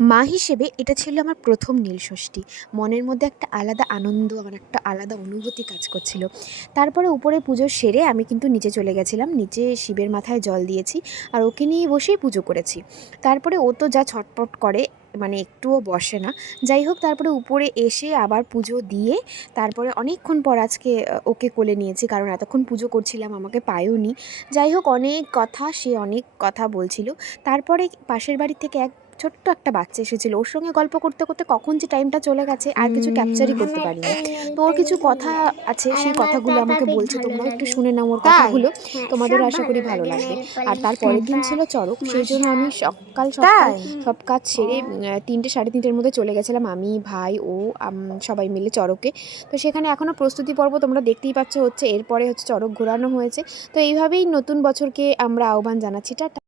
মা হিসেবে এটা ছিল আমার প্রথম নীলষষ্ঠী। মনের মধ্যে একটা আলাদা আনন্দ, আমার একটা আলাদা অনুভূতি কাজ করছিল। তারপরে উপরে পুজো সেরে আমি কিন্তু নিচে চলে গেছিলাম। নিচে শিবের মাথায় জল দিয়েছি আর ওকে নিয়ে বসেই পুজো করেছি। তারপরে ও তো যা ছটপট করে, মানে একটুও বসে না। যাই হোক, তারপরে উপরে এসে আবার পুজো দিয়ে তারপরে অনেকক্ষণ পর আজকে ওকে কোলে নিয়েছি, কারণ এতক্ষণ পুজো করছিলাম আমাকে পায়ওনি। যাই হোক, অনেক কথা, সে অনেক কথা বলছিল। তারপরে পাশের বাড়ি থেকে ছোট্ট একটা বাচ্চা এসেছিল, ওর সঙ্গে গল্প করতে করতে কখন যে টাইমটা চলে গেছে আর কিছু ক্যাপচারই করতে পারিনি। তো ওর কিছু কথা আছে, সেই কথাগুলো আমাকে বলছে, তোমরাও একটু শুনে নাও ওর তাই? কথাগুলো, হ্যাঁ, তোমাদেরও সব আশা ভালো করি ভালো লাগে, লাগবে। নেল আর পালিশ, তার পরের দিন খোঁপা, ছিল চড়ক, সেই জন্য মাসা। আমি সকাল তাই? সব কাজ সেরে 3টে সাড়ে 3টের মধ্যে চলে গেছিলাম, আমি, ভাই, ও, সবাই মিলে চড়কে। তো সেখানে এখনও প্রস্তুতি পর্ব তোমরা দেখতেই পাচ্ছ হচ্ছে, এরপরে হচ্ছে চড়ক ঘোরানো হয়েছে। তো এইভাবেই নতুন বছরকে আমরা আহ্বান জানাচ্ছি। টাটা।